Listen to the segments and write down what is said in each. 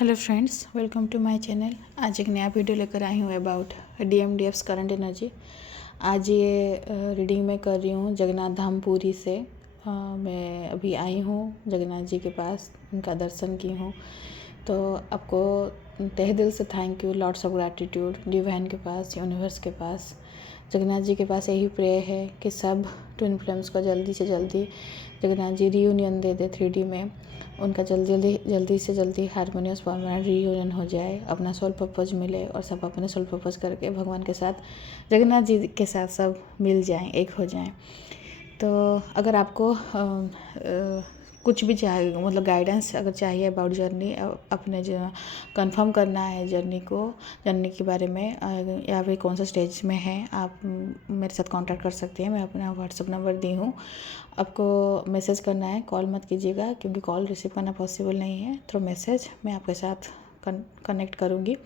Hello friends, welcome to my channel. आज एक नया वीडियो लेकर आई हूँ अबाउट DMDF's करंट एनर्जी। आज ये रीडिंग मैं कर रही हूँ जगन्नाथ धाम पुरी से। मैं अभी आई हूँ जगन्नाथ जी के पास, उनका दर्शन की हूँ। तो आपको तहे दिल से thank you, lots of gratitude divine के पास, यूनिवर्स के पास, जगन्नाथ जी के पास यही प्रेयर है कि सब ट्विन फ्लेम्स को जल्दी से जल्दी जगन्नाथ जी रीयूनियन दे दे 3D में। उनका जल्दी से जल्दी हारमोनियस परमानेंट रीयूनियन हो जाए, अपना सोल पर्पज मिले और सब अपने सोल पर्पज करके भगवान के साथ, जगन्नाथ जी के साथ सब मिल जाएं, एक हो जाएं। तो अगर आपको कुछ भी चाहिए, मतलब गाइडेंस अगर चाहिए अबाउट जर्नी, अपने जो कंफर्म करना है जर्नी के बारे में, या फिर कौन सा स्टेज में है, आप मेरे साथ कांटेक्ट कर सकते हैं। मैं अपना व्हाट्सअप नंबर दी हूँ, आपको मैसेज करना है। कॉल मत कीजिएगा क्योंकि कॉल रिसीव करना पॉसिबल नहीं है। थ्रू मैसेज मैं आपके साथ कनेक्ट करूँगी।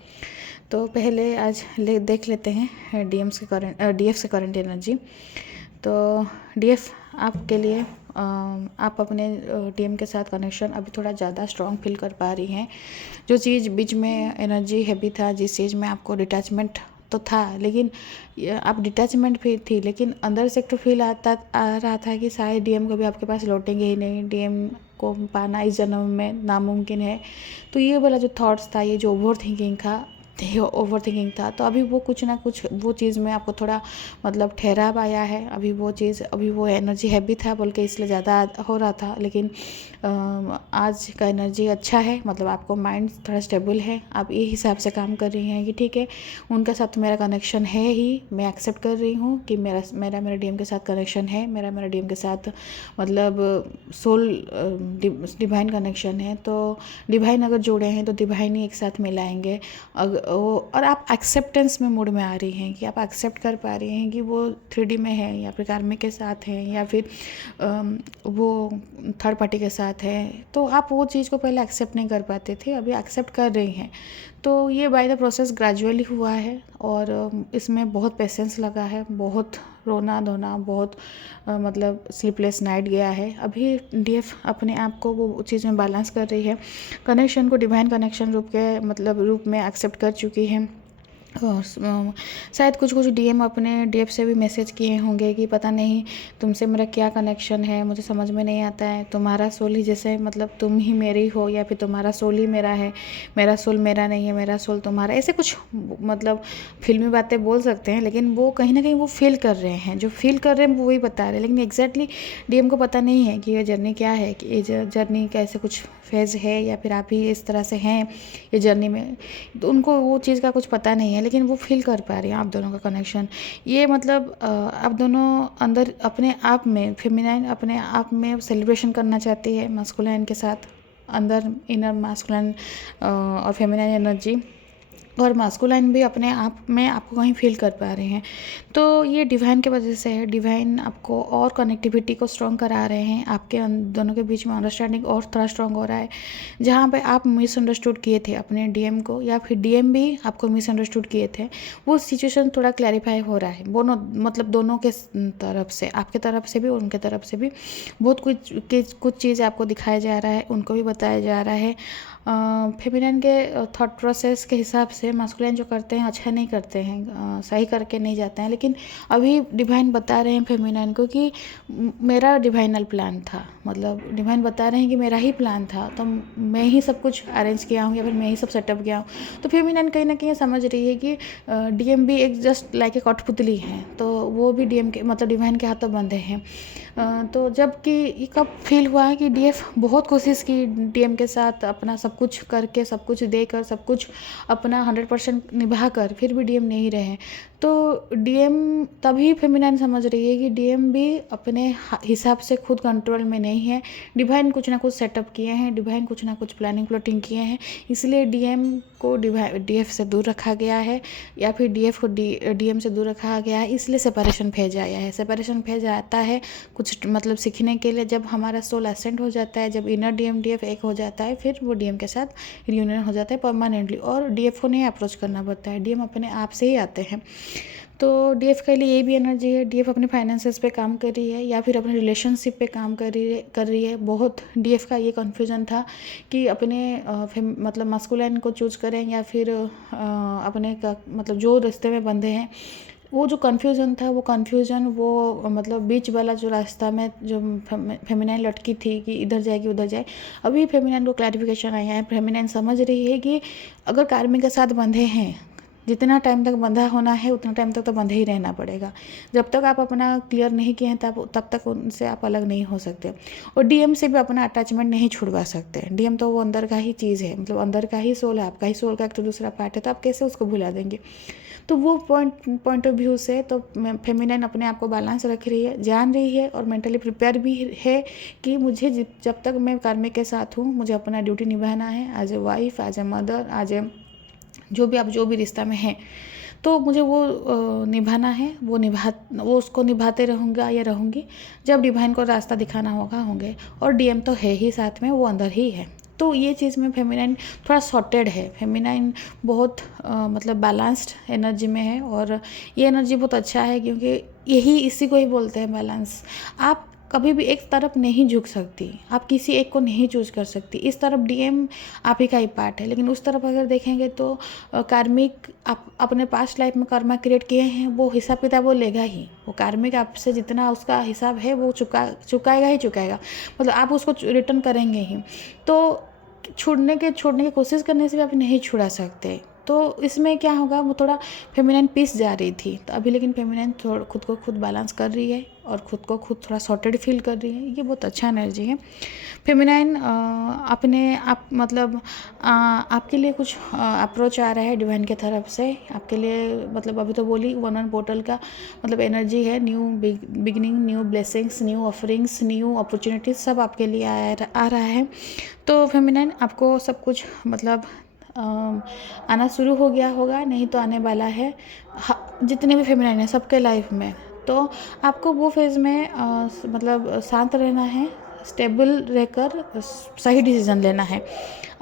तो पहले आज देख लेते हैं DF से करंट एनर्जी। तो DF आपके लिए, आप अपने DM के साथ कनेक्शन अभी थोड़ा ज़्यादा स्ट्रॉन्ग फील कर पा रही हैं। जो चीज़ बीच में एनर्जी हैवी था, जिस चीज़ में आपको डिटैचमेंट तो था, लेकिन आप डिटैचमेंट भी थी, लेकिन अंदर से एक तो फील आ रहा था कि शायद DM कभी आपके पास लौटेंगे ही नहीं, DM को पाना इस जन्म में नामुमकिन है। तो ये वाला जो थॉट्स था, ये जो ओवर थिंकिंग था, तो अभी वो कुछ ना कुछ वो चीज़ में आपको थोड़ा मतलब ठहराव आया है। अभी वो एनर्जी हैवी था बोल के इसलिए ज़्यादा हो रहा था, लेकिन आज का एनर्जी अच्छा है। मतलब आपको माइंड थोड़ा स्टेबल है, आप ये हिसाब से काम कर रही हैं कि ठीक है, उनके साथ मेरा कनेक्शन है ही, मैं एक्सेप्ट कर रही हूँ कि मेरा DM के साथ कनेक्शन है, मेरा DM के साथ मतलब सोल डिवाइन कनेक्शन है। तो डिवाइन अगर जुड़े हैं तो डिवाइन ही एक साथ मिलाएंगे। और आप एक्सेप्टेंस में मूड में आ रही हैं कि आप एक्सेप्ट कर पा रही हैं कि वो 3D में है, या फिर कार्मिक के साथ है, या फिर वो थर्ड पार्टी के साथ है। तो आप वो चीज़ को पहले एक्सेप्ट नहीं कर पाते थे, अभी एक्सेप्ट कर रही हैं। तो ये बाय द प्रोसेस ग्रेजुअली हुआ है, और इसमें बहुत पेशेंस लगा है, बहुत रोना धोना, बहुत मतलब स्लीपलेस नाइट गया है। अभी DF अपने आप को वो चीज़ में बैलेंस कर रही है, कनेक्शन को डिवाइन कनेक्शन रूप में एक्सेप्ट कर चुकी है। और शायद कुछ DM अपने DF से भी मैसेज किए होंगे कि पता नहीं तुमसे मेरा क्या कनेक्शन है, मुझे समझ में नहीं आता है। तुम्हारा सोल ही जैसे, मतलब तुम ही मेरी हो, या फिर तुम्हारा सोल ही मेरा है, मेरा सोल मेरा नहीं है, मेरा सोल तुम्हारा, ऐसे कुछ मतलब फिल्मी बातें बोल सकते हैं। लेकिन वो कहीं ना कहीं वो फील कर रहे हैं, जो फील कर रहे हैं वो वही बता रहे हैं। लेकिन एग्जैक्टली DM को पता नहीं है कि ये जर्नी क्या है, कि ये जर्नी कैसे कुछ फेज़ है, या फिर आप ही इस तरह से हैं ये जर्नी में। तो उनको वो चीज़ का कुछ पता नहीं है, लेकिन वो फील कर पा रहे हैं आप दोनों का कनेक्शन। ये मतलब आप दोनों अंदर अपने आप में, फेमिनाइन अपने आप में सेलिब्रेशन करना चाहती है मास्कुलाइन के साथ, अंदर इनर मास्कुलाइन और फेमिनाइन एनर्जी, और मास्कुलाइन भी अपने आप में आपको कहीं फील कर पा रहे हैं। तो ये डिवाइन के वजह से है। डिवाइन आपको और कनेक्टिविटी को स्ट्रॉन्ग करा रहे हैं, आपके दोनों के बीच में अंडरस्टैंडिंग और थोड़ा स्ट्रॉन्ग हो रहा है। जहाँ पे आप मिसअंडरस्टूड किए थे अपने DM को, या फिर DM भी आपको मिसअंडरस्टूड किए थे, वो सिचुएशन थोड़ा क्लैरिफाई हो रहा है। दोनों के तरफ से, आपके तरफ से भी और उनके तरफ से भी बहुत कुछ चीज़ आपको दिखाया जा रहा है, उनको भी बताया जा रहा है। फेमिनिन के थॉट प्रोसेस के हिसाब से मास्कुलिन जो करते हैं अच्छा नहीं करते हैं, सही करके नहीं जाते हैं। लेकिन अभी डिवाइन बता रहे हैं फेमिनिन को कि मेरा डिवाइनल प्लान था, मतलब डिवाइन बता रहे हैं कि मेरा ही प्लान था, तो मैं ही सब कुछ अरेंज किया हूँ, या फिर मैं ही सब सेटअप किया हूँ। तो फेमिनिन कहीं ना कहीं समझ रही है कि DM भी एक जस्ट लाइक ए कठपुतली है, तो वो भी DM के मतलब डिवाइन के हाथों बंधे हैं। तो जबकि ये कब फील हुआ है कि DF बहुत कोशिश की DM के साथ अपना सब कुछ करके, सब कुछ देकर, सब कुछ अपना 100% निभा कर, फिर भी DM नहीं रहे। तो DM तभी फेमिनाइन समझ रही है कि DM भी अपने हिसाब से खुद कंट्रोल में नहीं है। डिवाइन कुछ ना कुछ सेटअप किए हैं, डिवाइन कुछ ना कुछ प्लानिंग प्लॉटिंग किए हैं, इसलिए DM को DF से दूर रखा गया है, या फिर DF को DM से दूर रखा गया है। इसलिए सेपरेशन फेज आया है। सेपरेशन फेज आता है कुछ मतलब सीखने के लिए, जब हमारा सोल एसेंट हो जाता है, जब इनर DM DF एक हो जाता है, फिर वो DM के साथ रियूनियन हो जाता है परमानेंटली, और DF को नहीं अप्रोच करना पड़ता है, DM अपने आप से ही आते हैं। तो डीएफ के लिए ये भी एनर्जी है, डीएफ अपने फाइनेंसेस पे काम कर रही है या फिर अपने रिलेशनशिप पे काम कर रही है। बहुत डीएफ का ये कन्फ्यूजन था कि अपने मतलब मस्कुलाइन को चूज करें या फिर अपने का मतलब जो रिश्ते में बंधे हैं, वो जो कन्फ्यूज़न था वो मतलब बीच वाला जो रास्ता में जो फेमिनाइन लटकी थी कि इधर जाएगी उधर जाए, अभी फेमिनाइन को क्लैरिफिकेशन आया है। फेमिनाइन समझ रही है कि अगर कार्मिक के साथ बंधे हैं, जितना टाइम तक बंधा होना है उतना टाइम तक तो बंधे ही रहना पड़ेगा। जब तक आप अपना क्लियर नहीं किए हैं तब तक उनसे आप अलग नहीं हो सकते। और डीएम से भी अपना अटैचमेंट नहीं छुड़वा सकते। डीएम तो वो अंदर का ही चीज़ है, मतलब अंदर का ही सोल है, आपका ही सोल का एक तो दूसरा पार्ट है, तो आप कैसे उसको भुला देंगे। तो वो पॉइंट ऑफ व्यू से तो फेमिनाइन अपने आप को बैलेंस रख रही है, जान रही है और मेंटली प्रिपेयर भी है कि मुझे जब तक मैं कार्मिक के साथ हूँ मुझे अपना ड्यूटी निभाना है as a wife, as a mother, as a जो भी रिश्ता में है, तो मुझे वो निभाना है। वो उसको निभाते रहूँगा या रहूँगी। जब डिवाइन को रास्ता दिखाना होंगे। और डीएम तो है ही साथ में, वो अंदर ही है। तो ये चीज़ में फेमिनाइन थोड़ा सॉर्टेड है। फेमिनाइन बहुत मतलब बैलेंस्ड एनर्जी में है और ये एनर्जी बहुत अच्छा है, क्योंकि इसी को ही बोलते हैं बैलेंस। आप कभी भी एक तरफ नहीं झुक सकती, आप किसी एक को नहीं चूज कर सकती। इस तरफ डीएम आप ही का ही पार्ट है, लेकिन उस तरफ अगर देखेंगे तो कार्मिक आप अपने पास्ट लाइफ में कर्मा क्रिएट किए हैं, वो हिसाब किताब वो लेगा ही। वो कार्मिक आपसे जितना उसका हिसाब है वो चुकाएगा। मतलब आप उसको रिटर्न करेंगे ही। तो छोड़ने की कोशिश करने से भी आप नहीं छुड़ा सकते। तो इसमें क्या होगा, वो थोड़ा फेमिनाइन पीस जा रही थी, तो अभी लेकिन फेमिनाइन थोड़ा खुद को खुद बैलेंस कर रही है और खुद को खुद थोड़ा सॉर्टेड फील कर रही है। ये बहुत अच्छा एनर्जी है। फेमिनाइन अपने आप मतलब आपके लिए कुछ अप्रोच आ रहा है डिवाइन के तरफ से आपके लिए। मतलब अभी तो बोली 1-1 पोर्टल का मतलब एनर्जी है, new beginning, new blessings, new offerings, new opportunities सब आपके लिए आ रहा है। तो फेमिनाइन आपको सब कुछ मतलब आना शुरू हो गया होगा, नहीं तो आने वाला है। जितने भी फेमिनाइन है सबके लाइफ में, तो आपको वो फेज़ में मतलब शांत रहना है, स्टेबल रहकर सही डिसीजन लेना है।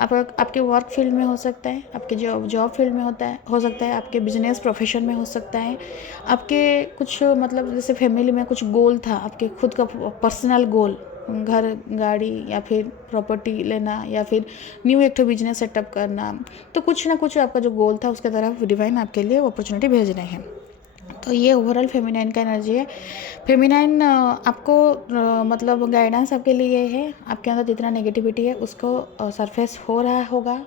आपके वर्क फील्ड में हो सकता है, आपके जॉब फील्ड में हो सकता है, आपके बिजनेस प्रोफेशन में हो सकता है, आपके कुछ मतलब जैसे फैमिली में कुछ गोल था, आपके खुद का पर्सनल गोल, घर गाड़ी या फिर प्रॉपर्टी लेना या फिर न्यू एक बिजनेस सेटअप करना, तो कुछ ना कुछ आपका जो गोल था उसके तरफ डिवाइन आपके लिए अपॉर्चुनिटी भेज रहे हैं। तो ये ओवरऑल फेमिनाइन का एनर्जी है। फेमिनाइन आपको मतलब गाइडेंस आपके लिए है। आपके अंदर जितना नेगेटिविटी है उसको सरफेस हो रहा होगा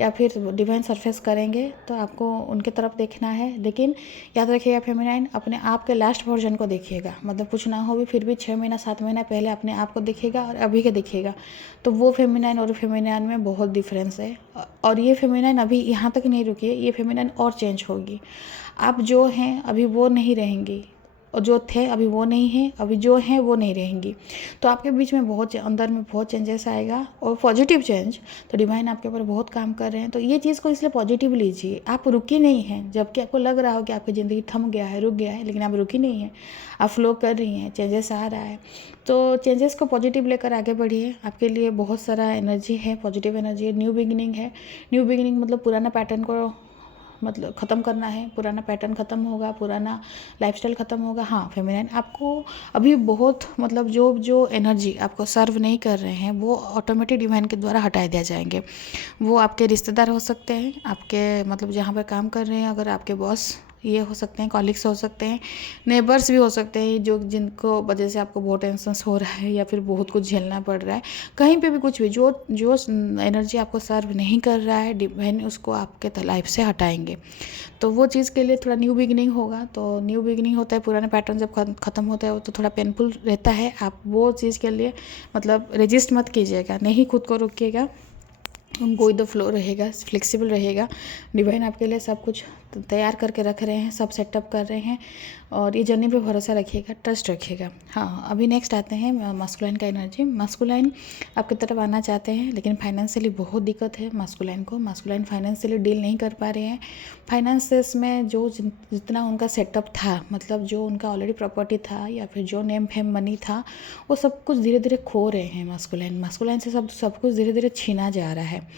या फिर डिवाइन सरफेस करेंगे, तो आपको उनके तरफ देखना है। लेकिन याद रखिएगा फेमिनाइन अपने आप के लास्ट वर्जन को देखिएगा, मतलब कुछ ना हो भी फिर भी 6 महीना 7 महीना पहले अपने आप को देखिएगा और अभी के देखिएगा। तो वो फेमिनाइन और फेमिनाइन में बहुत डिफरेंस है। और ये फेमिनाइन अभी यहाँ तक नहीं रुकी है, ये फेमिनाइन और चेंज होगी। आप जो हैं अभी वो नहीं रहेंगी, और जो थे अभी वो नहीं हैं, अभी जो हैं वो नहीं रहेंगी। तो आपके बीच में अंदर में बहुत चेंजेस आएगा और पॉजिटिव चेंज। तो डिवाइन आपके ऊपर बहुत काम कर रहे हैं, तो ये चीज़ को इसलिए पॉजिटिव लीजिए। आप रुकी नहीं हैं, जबकि आपको लग रहा हो कि आपकी ज़िंदगी थम गया है, रुक गया है, लेकिन आप रुकी नहीं हैं, आप फ्लो कर रही हैं, चेंजेस आ रहा है। तो चेंजेस को पॉजिटिव लेकर आगे बढ़िए। आपके लिए बहुत सारा एनर्जी है, पॉजिटिव एनर्जी है, न्यू बिगिनिंग है। न्यू बिगिनिंग मतलब पुराना पैटर्न को मतलब ख़त्म करना है, पुराना पैटर्न ख़त्म होगा, पुराना लाइफस्टाइल ख़त्म होगा। हाँ फेमिनाइन आपको अभी बहुत मतलब जो एनर्जी आपको सर्व नहीं कर रहे हैं वो ऑटोमेटिक डिवाइन के द्वारा हटा दिया जाएंगे। वो आपके रिश्तेदार हो सकते हैं, आपके मतलब जहाँ पर काम कर रहे हैं, अगर आपके बॉस ये हो सकते हैं, कॉलिग्स हो सकते हैं, नेबर्स भी हो सकते हैं, जो जिनको वजह से आपको बहुत टेंशन हो रहा है या फिर बहुत कुछ झेलना पड़ रहा है, कहीं पे भी कुछ भी जो एनर्जी आपको सर्व नहीं कर रहा है, डिवाइन उसको आपके लाइफ से हटाएंगे। तो वो चीज़ के लिए थोड़ा न्यू बिगिनिंग होगा। तो न्यू बिगिनिंग होता है, पुराने पैटर्न जब ख़त्म होता है वो तो थोड़ा पेनफुल रहता है। आप वो चीज़ के लिए मतलब रेजिस्ट मत कीजिएगा, नहीं खुद को रोकिएगा, गो विद द फ्लो रहेगा, फ्लेक्सिबल रहेगा। डिवाइन आपके लिए सब कुछ तैयार करके रख रहे हैं, सब सेटअप कर रहे हैं, और ये जर्नी पे भरोसा रखिएगा, ट्रस्ट रखिएगा। हाँ अभी नेक्स्ट आते हैं मस्कुलाइन का एनर्जी। मस्कुलाइन आपकी तरफ आना चाहते हैं, लेकिन फाइनेंशियली बहुत दिक्कत है मस्कुलाइन को। मस्कुलाइन फाइनेंशियली डील नहीं कर पा रहे हैं। फाइनेंसेस में जो जितना उनका सेटअप था, मतलब जो उनका ऑलरेडी प्रॉपर्टी था या फिर जो नेम फेम मनी था, वो सब कुछ धीरे धीरे खो रहे हैं। मस्कुलाइन से सब कुछ धीरे धीरे छीना जा रहा है।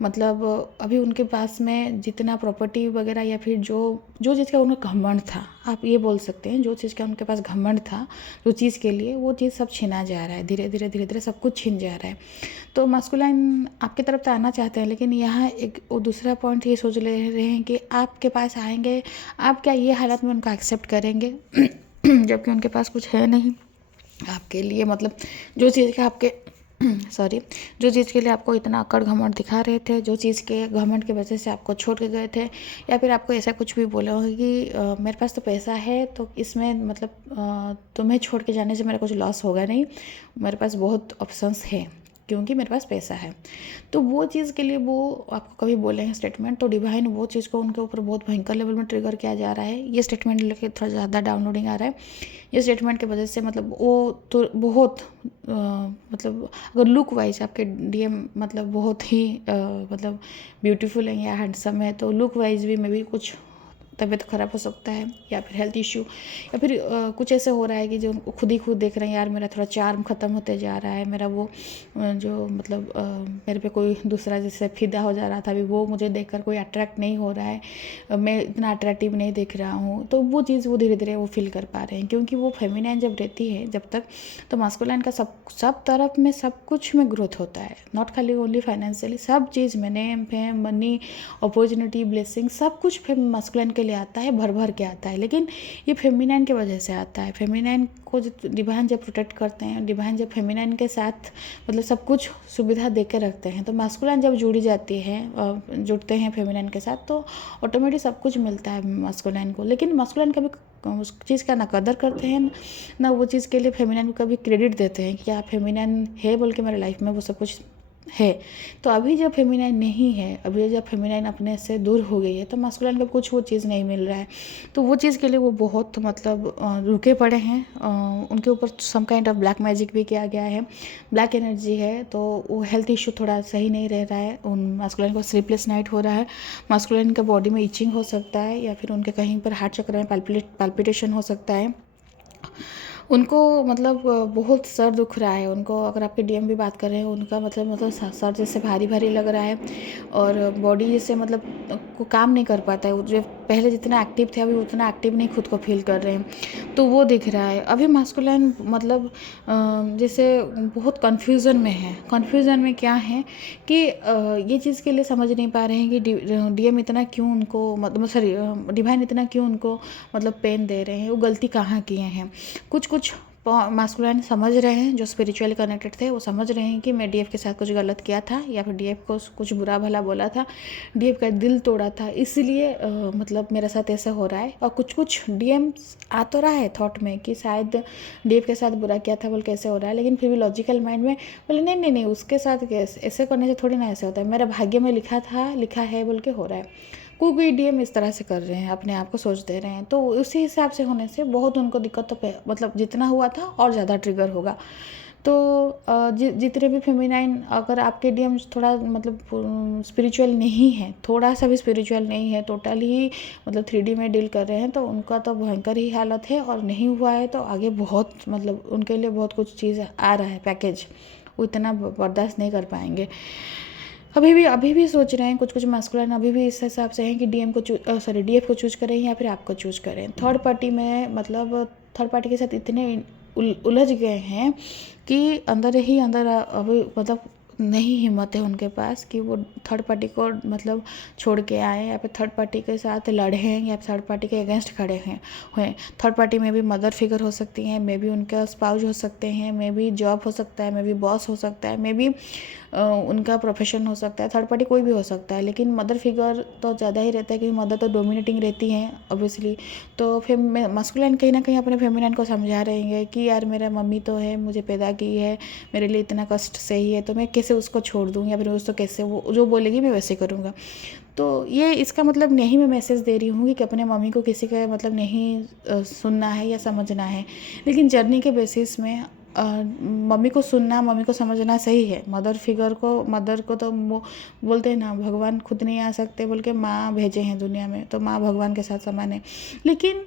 मतलब अभी उनके पास में जितना प्रॉपर्टी वगैरह या फिर जो जो चीज़ का उन्हें घमंड था, आप ये बोल सकते हैं, जो चीज़ का उनके पास घमंड था, जो चीज़ के लिए, वो चीज़ सब छीना जा रहा है, धीरे धीरे धीरे धीरे सब कुछ छीन जा रहा है। तो मास्कुलाइन आपकी तरफ तो आना चाहते हैं, लेकिन यहाँ एक वो दूसरा पॉइंट ये सोच ले रहे हैं कि आपके पास आएंगे, आप क्या ये हालत में उनको एक्सेप्ट करेंगे जबकि उनके पास कुछ है नहीं आपके लिए, मतलब जो चीज़ का आपके सॉरी, जो चीज़ के लिए आपको इतना अकड़ घमंड दिखा रहे थे, जो चीज़ के घमंड की वजह से आपको छोड़ के गए थे, या फिर आपको ऐसा कुछ भी बोला होगा कि मेरे पास तो पैसा है, तो इसमें मतलब तुम्हें छोड़ के जाने से मेरा कुछ लॉस होगा नहीं, मेरे पास बहुत ऑप्शंस है क्योंकि मेरे पास पैसा है। तो वो चीज़ के लिए वो आपको कभी बोले हैं स्टेटमेंट, तो डिवाइन वो चीज़ को उनके ऊपर बहुत भयंकर लेवल में ट्रिगर किया जा रहा है। ये स्टेटमेंट लेके थोड़ा ज़्यादा डाउनलोडिंग आ रहा है। ये स्टेटमेंट की वजह से मतलब वो तो बहुत मतलब अगर लुक वाइज आपके डीएम मतलब बहुत ही मतलब ब्यूटीफुल है या हैंडसम है, तो लुक वाइज भी मे भी कुछ तबीयत ख़राब हो सकता है, या फिर हेल्थ इशू, या फिर कुछ ऐसे हो रहा है कि जो खुद ही खुद देख रहे हैं यार मेरा थोड़ा चार्म ख़त्म होते जा रहा है, मेरा वो जो मतलब मेरे पे कोई दूसरा जैसे फिदा हो जा रहा था, अभी वो मुझे देखकर कोई अट्रैक्ट नहीं हो रहा है, मैं इतना अट्रैक्टिव नहीं दिख रहा हूँ। तो वो चीज़ वो धीरे धीरे वो फील कर पा रहे हैं, क्योंकि वो फेमिनाइन जब रहती है जब तक, तो मास्कुलाइन का सब तरफ में सब कुछ में ग्रोथ होता है, नॉट खाली ओनली फाइनेंशियली, सब चीज़ में, name fame money opportunity blessing सब कुछ मास्कुलाइन के लिए आता है, भर भर के आता है। लेकिन ये फेमिनाइन की वजह से आता है। फेमिनाइन को जो डिवाइन जब प्रोटेक्ट करते हैं, डिवाइन जब फेमिनाइन के साथ मतलब सब कुछ सुविधा दे के रखते हैं, तो मास्कुलाइन जब जुड़ी जाती है, जुड़ते हैं फेमिनाइन के साथ, तो ऑटोमेटिक सब कुछ मिलता है मास्कुलाइन को। लेकिन मास्कुलाइन कभी उस चीज़ का ना कदर करते हैं, ना वो चीज़ के लिए फेमिनाइन को कभी क्रेडिट देते हैं कि आप फेमिनाइन है बोल के मेरे लाइफ में वो सब कुछ है। तो अभी जब फेमिनाइन नहीं है, अभी जब फेमिनाइन अपने से दूर हो गई है, तो मास्कुलाइन को कुछ वो चीज़ नहीं मिल रहा है। तो वो चीज़ के लिए वो बहुत मतलब रुके पड़े हैं। उनके ऊपर some kind of black magic भी किया गया है, ब्लैक एनर्जी है, तो वो हेल्थ इशू थोड़ा सही नहीं रह रहा है। उन मास्कुलाइन को स्लीपलेस नाइट हो रहा है, मास्कुलाइन का बॉडी में इचिंग हो सकता है, या फिर उनके कहीं पर हार्ट चक्र में पाल्पिटेशन हो सकता है। उनको मतलब बहुत सर दुख रहा है उनको, अगर आपके डीएम भी बात कर रहे हैं, उनका मतलब सर जैसे भारी भारी लग रहा है, और बॉडी जैसे मतलब को काम नहीं कर पाता है, जो पहले जितना एक्टिव थे अभी उतना एक्टिव नहीं खुद को फील कर रहे हैं, तो वो दिख रहा है। अभी मास्कुलाइन मतलब जैसे बहुत कन्फ्यूज़न में है। कन्फ्यूज़न में क्या है कि ये चीज़ के लिए समझ नहीं पा रहे हैं कि डीएम इतना क्यों उनको मतलब सॉरी डिवाइन इतना क्यों उनको मतलब पेन दे रहे हैं, वो गलती कहाँ किए हैं। कुछ मास्कुलाइन समझ रहे हैं, जो स्पिरिचुअली कनेक्टेड थे वो समझ रहे हैं कि मैं डीएफ के साथ कुछ गलत किया था, या फिर डीएफ को कुछ बुरा भला बोला था, डीएफ का दिल तोड़ा था, इसलिए मतलब मेरे साथ ऐसा हो रहा है। और कुछ डीएम आ तो रहा है थॉट में कि शायद डीएफ के साथ बुरा किया था बोल कैसे हो रहा है, लेकिन फिर भी लॉजिकल माइंड में बोले नहीं उसके साथ ऐसे करने से थोड़ी ना ऐसे होता है, मेरा भाग्य में लिखा है बोल के हो रहा है। कोई डीएम इस तरह से कर रहे हैं, अपने आप को सोच दे रहे हैं, तो उसी हिसाब से होने से बहुत उनको दिक्कत तो मतलब जितना हुआ था और ज़्यादा ट्रिगर होगा। तो जितने भी फेमिनाइन, अगर आपके डीएम थोड़ा मतलब स्पिरिचुअल नहीं है, थोड़ा सा भी स्पिरिचुअल नहीं है, टोटल ही मतलब 3D में डील कर रहे हैं, तो उनका तो भयंकर ही हालत है। और नहीं हुआ है तो आगे बहुत मतलब उनके लिए बहुत कुछ चीज़ आ रहा है पैकेज, वो इतना बर्दाश्त नहीं कर पाएंगे। अभी भी सोच रहे हैं कुछ मास्कुलाइन अभी भी इस हिसाब से हैं कि डीएफ को चूज करें या फिर आपको चूज करें। थर्ड पार्टी में मतलब थर्ड पार्टी के साथ इतने उलझ गए हैं कि अंदर ही अंदर अभी मतलब नहीं हिम्मत है उनके पास कि वो थर्ड पार्टी को मतलब छोड़ के आए, या फिर थर्ड पार्टी के साथ लड़े हैं, या थर्ड पार्टी के अगेंस्ट खड़े हुए। थर्ड पार्टी में भी मदर फिगर हो सकती हैं, मे बी उनका स्पाउस हो सकते हैं, मे बी जॉब हो सकता है, मे बी बॉस हो सकता है, मे बी उनका प्रोफेशन हो सकता है, थर्ड पार्टी कोई भी हो सकता है। लेकिन मदर फिगर तो ज़्यादा ही रहता है, क्योंकि मदर तो डोमिनेटिंग रहती हैं ऑब्वियसली। तो फिर मास्कुलाइन कहीं ना कहीं अपने फेमिनाइन को समझा रहे हैं कि यार मेरा मम्मी तो है, मुझे पैदा की है, मेरे लिए इतना कष्ट सही है, तो मैं कैसे उसको छोड़ दूँ, या फिर उसको कैसे वो जो बोलेगी मैं वैसे करूँगा। तो ये इसका मतलब नहीं मैं मैसेज दे रही हूँ कि अपने मम्मी को किसी का मतलब नहीं सुनना है या समझना है, लेकिन जर्नी के बेसिस में मम्मी को सुनना, मम्मी को समझना सही है। मदर को तो वो बोलते हैं ना, भगवान खुद नहीं आ सकते बोल के माँ भेजे हैं दुनिया में, तो माँ भगवान के साथ समान है। लेकिन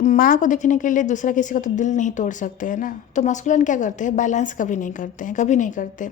माँ को देखने के लिए दूसरा किसी का तो दिल नहीं तोड़ सकते हैं ना। तो मास्कुलाइन क्या करते हैं, बैलेंस कभी नहीं करते हैं, कभी नहीं करते।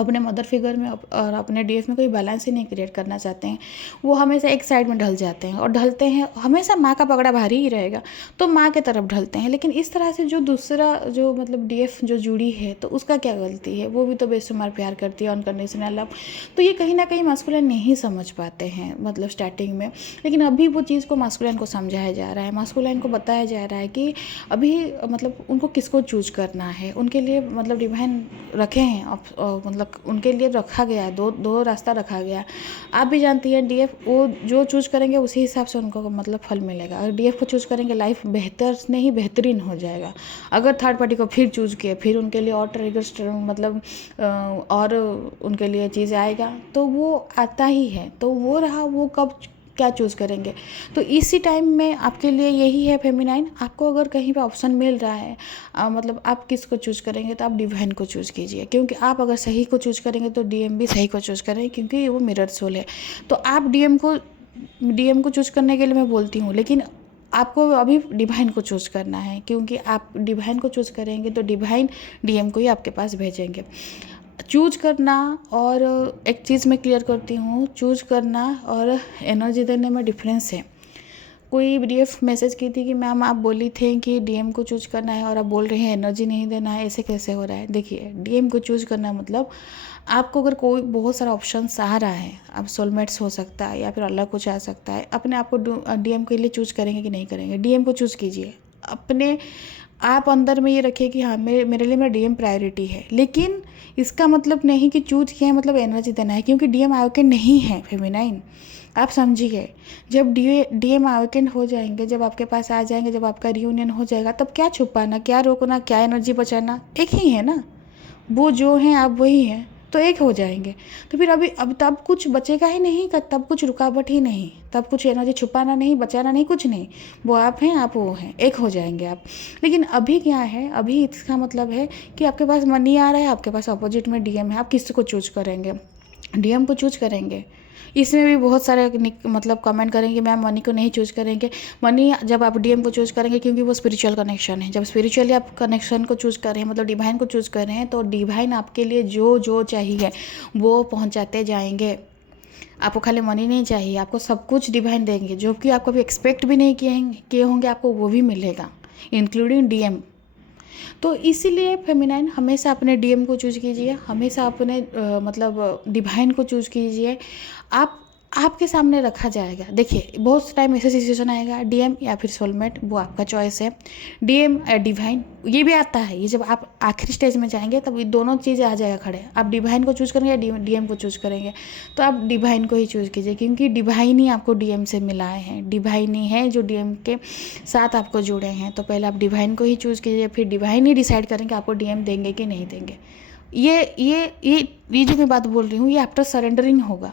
अपने मदर फिगर में और अपने डीएफ में कोई बैलेंस ही नहीं क्रिएट करना चाहते हैं। वो हमेशा एक साइड में ढल जाते हैं और ढलते हैं, हमेशा माँ का पगड़ा भारी ही रहेगा तो माँ के तरफ ढलते हैं। लेकिन इस तरह से जो दूसरा जो मतलब डीएफ जो जुड़ी है तो उसका क्या गलती है, वो भी तो बेशुमार प्यार करती है, अनकंडीशनल लव। तो ये कहीं ना कहीं मास्कुलिन नहीं समझ पाते हैं मतलब स्टार्टिंग में। लेकिन अभी वो चीज़ को मास्कुलिन को समझाया जा रहा है, मास्कुलिन को बताया जा रहा है कि अभी मतलब उनको किसको चूज करना है। उनके लिए मतलब डिवाइन रखे हैं, मतलब उनके लिए रखा गया है, दो रास्ता रखा गया है। आप भी जानती हैं डीएफ वो जो चूज करेंगे उसी हिसाब से उनको मतलब फल मिलेगा। अगर डीएफ को चूज करेंगे लाइफ बेहतर नहीं बेहतरीन हो जाएगा। अगर थर्ड पार्टी को फिर चूज किए, फिर उनके लिए और ट्रिगर्स मतलब और उनके लिए चीज़ आएगा तो वो आता ही है। तो वो रहा, वो कब क्या चूज़ करेंगे। तो इसी टाइम में आपके लिए यही है फेमिनाइन, आपको अगर कहीं पे ऑप्शन मिल रहा है मतलब आप किसको चूज़ करेंगे तो आप डिवाइन को चूज़ कीजिए। क्योंकि आप अगर सही को चूज़ करेंगे तो डीएम भी सही को चूज़ करेंगे, क्योंकि वो मिरर सोल है। तो आप डीएम को चूज़ करने के लिए मैं बोलती हूँ, लेकिन आपको अभी डिवाइन को चूज़ करना है। क्योंकि आप डिवाइन को चूज़ करेंगे तो डिवाइन डीएम को ही आपके पास भेजेंगे। चूज करना और एक चीज़ मैं क्लियर करती हूँ, चूज करना और एनर्जी देने में डिफरेंस है। कोई डीएफ मैसेज की थी कि मैम आप बोली थे कि डीएम को चूज करना है और आप बोल रहे हैं एनर्जी नहीं देना है, ऐसे कैसे हो रहा है। देखिए, डीएम को चूज करना मतलब आपको अगर कोई बहुत सारा ऑप्शंस आ रहा है, अब सोलमेट्स हो सकता है या फिर अलग कुछ आ सकता है, अपने आप को डीएम के लिए चूज करेंगे कि नहीं करेंगे। डीएम को चूज कीजिए, अपने आप अंदर में ये रखिए कि हाँ मेरे लिए मेरा डीएम प्रायोरिटी है। लेकिन इसका मतलब नहीं कि चूज किया है मतलब एनर्जी देना है, क्योंकि डीएम आयोकन नहीं है फेमिनाइन, आप समझिए। जब डीएम आयोकन हो जाएंगे, जब आपके पास आ जाएंगे, जब आपका रियूनियन हो जाएगा, तब क्या छुपाना, क्या रोकना, क्या एनर्जी बचाना, एक ही है ना। वो जो हैं आप वही हैं, तो एक हो जाएंगे। तो फिर अब तब कुछ बचेगा ही नहीं, तब कुछ रुकावट ही नहीं, तब कुछ एनर्जी छुपाना नहीं, बचाना नहीं, कुछ नहीं। वो आप हैं, आप वो हैं, एक हो जाएंगे आप। लेकिन अभी क्या है, अभी इसका मतलब है कि आपके पास मनी आ रहा है, आपके पास अपोजिट में डीएम है, आप किसको चूज करेंगे। डीएम को चूज करेंगे। इसमें भी बहुत सारे मतलब कमेंट करेंगे मैम मनी को नहीं चूज करेंगे। मनी जब आप डीएम को चूज करेंगे, क्योंकि वो स्पिरिचुअल कनेक्शन है, जब स्पिरिचुअली आप कनेक्शन को चूज कर रहे हैं मतलब डिवाइन को चूज कर रहे हैं, तो डिवाइन आपके लिए जो जो चाहिए वो पहुंचाते जाएंगे। आपको खाली मनी नहीं चाहिए, आपको सब कुछ डिवाइन देंगे, जो कि आप कभी एक्सपेक्ट भी नहीं किए होंगे, आपको वो भी मिलेगा, इंक्लूडिंग डीएम। तो इसीलिए फेमिनाइन हमेशा अपने डीएम को चूज कीजिए, हमेशा अपने मतलब डिवाइन को चूज कीजिए। आपके सामने रखा जाएगा। देखिए, बहुत टाइम ऐसे सिचुएशन आएगा, डीएम या फिर सोलमेट, वो आपका चॉइस है। डीएम या डिवाइन ये भी आता है, ये जब आप आखिरी स्टेज में जाएंगे तब ये दोनों चीज़ें आ जाएगा खड़े। आप डिवाइन को चूज़ करेंगे या डीएम को चूज़ करेंगे, तो आप डिवाइन को ही चूज़ कीजिए, क्योंकि डिवाइन ही आपको डीएम से मिलाए हैं, डिवाइन ही है जो डीएम के साथ आपको जुड़े हैं। तो पहले आप डिवाइन को ही चूज़ कीजिए, फिर डिवाइन ही डिसाइड करेंगे आपको डीएम देंगे कि नहीं देंगे। ये जो मैं बात बोल रही हूँ, ये आफ्टर सरेंडरिंग होगा।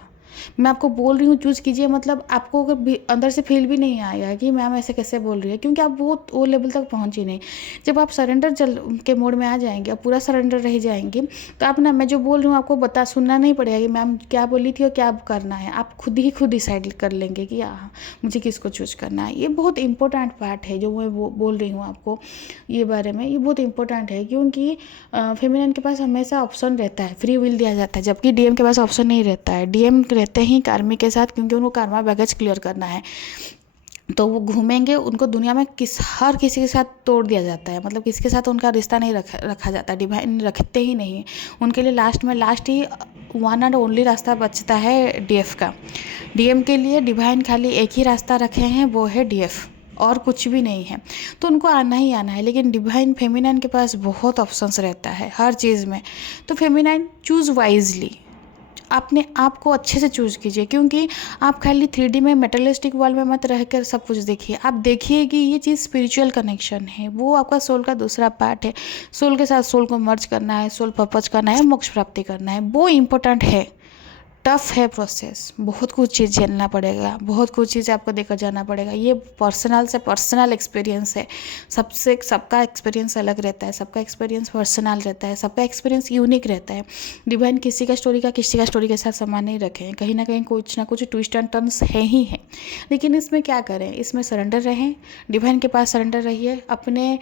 मैं आपको बोल रही हूँ चूज़ कीजिए, मतलब आपको अगर अंदर से फील भी नहीं आएगा कि मैम ऐसे कैसे बोल रही है, क्योंकि आप वो लेवल तक पहुँची नहीं। जब आप सरेंडर के मोड में आ जाएंगे, आप पूरा सरेंडर रह जाएंगे, तो आप ना, मैं जो बोल रही हूँ आपको सुनना नहीं पड़ेगा कि मैम क्या बोली थी और क्या करना है। आप खुद डिसाइड कर लेंगे कि हाँ मुझे किसको चूज़ करना है। ये बहुत इंपॉर्टेंट पार्ट है जो मैं बोल रही हूँ आपको ये बारे में। ये बहुत इंपॉर्टेंट है, क्योंकि फेमिनिन के पास हमेशा ऑप्शन रहता है, फ्री विल दिया जाता है, जबकि डीएम के पास ऑप्शन नहीं रहता है। डीएम रहते ही कार्मिक के साथ, क्योंकि उनको कार्मा बैगेज क्लियर करना है। तो वो घूमेंगे, उनको दुनिया में हर किसी के साथ तोड़ दिया जाता है, मतलब किसी के साथ उनका रिश्ता नहीं रखा जाता। डिवाइन रखते ही नहीं, उनके लिए last he one and only रास्ता बचता है डीएफ का। डीएम के लिए डिवाइन खाली एक ही रास्ता रखे हैं, वो है डीएफ, और कुछ भी नहीं है। तो उनको आना ही आना है। लेकिन डिवाइन फेमिनाइन के पास बहुत ऑप्शंस रहता है हर चीज़ में। तो फेमिनाइन चूज़ वाइजली, अपने आप को अच्छे से चूज़ कीजिए, क्योंकि आप खाली 3D में मेटलिस्टिक वर्ल्ड में मत रहकर सब कुछ देखिए। आप देखिए कि ये चीज़ स्पिरिचुअल कनेक्शन है, वो आपका सोल का दूसरा पार्ट है। सोल के साथ सोल को मर्ज करना है, सोल पर्पज करना है, मोक्ष प्राप्ति करना है, वो इम्पोर्टेंट है। टफ है प्रोसेस, बहुत कुछ चीज़ झेलना पड़ेगा, बहुत कुछ चीज़ आपको देकर जाना पड़ेगा। ये पर्सनल एक्सपीरियंस है। सबका एक्सपीरियंस अलग रहता है, सबका एक्सपीरियंस पर्सनल रहता है, सबका एक्सपीरियंस यूनिक रहता है। डिवाइन किसी का स्टोरी के साथ समान नहीं रखें, कहीं ना कहीं कुछ ना कुछ ट्विस्ट एंड टर्न्स है ही है। लेकिन इसमें क्या करें, इसमें सरेंडर रहें, डिवाइन के पास सरेंडर रहिए, अपने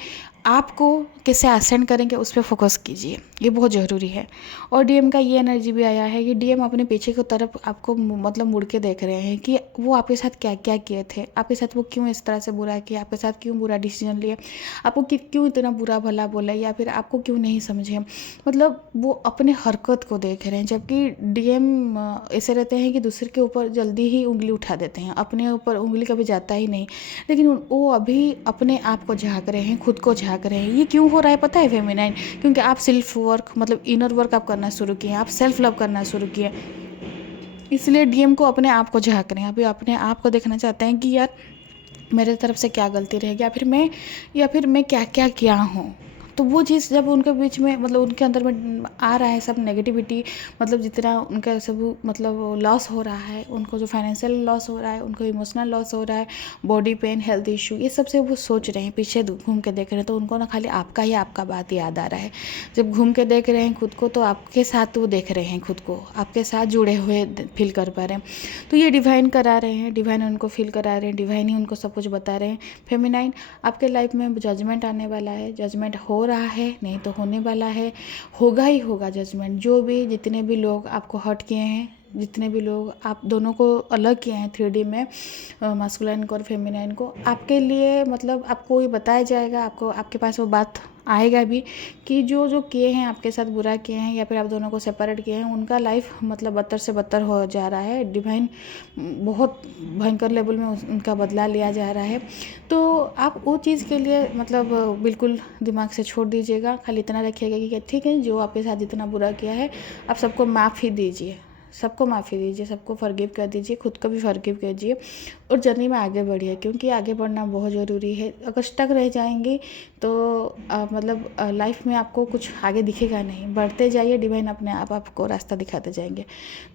आपको कैसे असेंड करेंगे उस पर फोकस कीजिए, ये बहुत ज़रूरी है। और डीएम का ये एनर्जी भी आया है कि डीएम अपने पीछे की तरफ आपको मतलब मुड़ के देख रहे हैं कि वो आपके साथ क्या क्या किए थे, आपके साथ वो क्यों इस तरह से बुरा किया, आपके साथ क्यों बुरा डिसीजन लिए, आपको क्यों इतना बुरा भला बोला, या फिर आपको क्यों नहीं समझे। मतलब वो अपने हरकत को देख रहे हैं। जबकि डीएम ऐसे रहते हैं कि दूसरे के ऊपर जल्दी ही उंगली उठा देते हैं, अपने ऊपर उंगली कभी जाता ही नहीं। लेकिन वो अभी अपने आप को झांक रहे हैं, खुद को झांक रहे हैं। ये क्यों हो रहा है पता है फेमिनाइन? क्योंकि आप सेल्फ वर्क मतलब इनर वर्क आप करना शुरू किए, आप सेल्फ लव करना शुरू किए, इसलिए डीएम को अपने आप को झांक रहे हैं। अभी अपने आप को देखना चाहते हैं कि यार मेरे तरफ से क्या गलती रहेगी, या फिर मैं क्या क्या किया हूँ। तो वो चीज़ जब उनके बीच में मतलब उनके अंदर में आ रहा है सब नेगेटिविटी, मतलब जितना उनका सब मतलब लॉस हो रहा है, उनको जो फाइनेंशियल लॉस हो रहा है, उनको इमोशनल लॉस हो रहा है, बॉडी पेन, हेल्थ इशू, ये सब से वो सोच रहे हैं, पीछे घूम के देख रहे हैं। तो उनको ना खाली आपका बात याद आ रहा है। जब घूम के देख रहे हैं खुद को, तो आपके साथ वो देख रहे हैं खुद को, आपके साथ जुड़े हुए फील कर पा रहे हैं। तो ये डिवाइन करा रहे हैं, डिवाइन उनको फील करा रहे हैं, डिवाइन ही उनको सब कुछ बता रहे हैं। फेमिनाइन, आपके लाइफ में जजमेंट आने वाला है, जजमेंट हो रहा है, नहीं तो होने वाला है, होगा ही होगा जजमेंट। जो भी जितने भी लोग आपको हर्ट किए हैं, जितने भी लोग आप दोनों को अलग किए हैं 3D में, मास्कुलाइन को और फेमिनाइन को, आपके लिए मतलब आपको ये बताया जाएगा, आपको आपके पास वो बात आएगा भी कि जो जो किए हैं आपके साथ, बुरा किए हैं या फिर आप दोनों को सेपरेट किए हैं, उनका लाइफ मतलब बदतर से बदतर हो जा रहा है। डिवाइन बहुत भयंकर लेवल में उनका बदला लिया जा रहा है। तो आप वो चीज़ के लिए मतलब बिल्कुल दिमाग से छोड़ दीजिएगा। खाली इतना रखिएगा कि ठीक है, जो आपके साथ जितना बुरा किया है आप सबको माफ़ी दीजिए, सबको माफ़ी दीजिए, सबको फॉरगिव कर दीजिए, खुद को भी फॉरगिव कीजिए और जर्नी में आगे बढ़िए। क्योंकि आगे बढ़ना बहुत ज़रूरी है। अगर स्टक रह जाएंगे तो मतलब लाइफ में आपको कुछ आगे दिखेगा नहीं। बढ़ते जाइए, डिवाइन अपने आप आपको रास्ता दिखाते जाएंगे।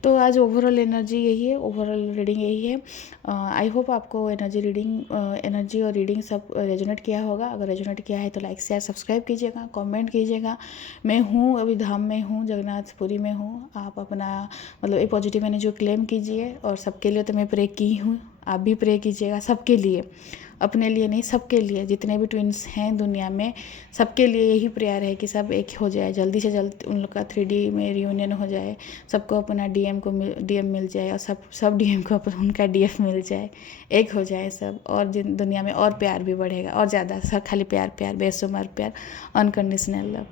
तो आज ओवरऑल एनर्जी यही है, ओवरऑल रीडिंग यही है। आई होप आपको एनर्जी और रीडिंग सब रेजोनेट किया होगा। अगर रेजोनेट किया है तो लाइक शेयर सब्सक्राइब कीजिएगा, कमेंट कीजिएगा। मैं हूँ अभी धाम में हूँ, जगन्नाथपुरी में हूँ। आप अपना मतलब एक पॉजिटिव एनर्जी क्लेम कीजिए। और सबके लिए तो मैं प्रे की हूँ, आप भी प्रे कीजिएगा सबके लिए, अपने लिए नहीं, सबके लिए। जितने भी ट्विन्स हैं दुनिया में, सबके लिए यही प्रेयर है कि सब एक हो जाए, जल्दी से जल्द उन लोग का 3D में रियूनियन हो जाए, सबको अपना डीएम मिल जाए और सब डीएम को उनका डीएफ मिल जाए, एक हो जाए सब। और दुनिया में और प्यार भी बढ़ेगा और ज़्यादा, सब खाली प्यार, बेशुमार प्यार, अनकंडीशनल लव।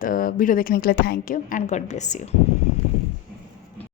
तो वीडियो देखने के लिए thank you and God bless you.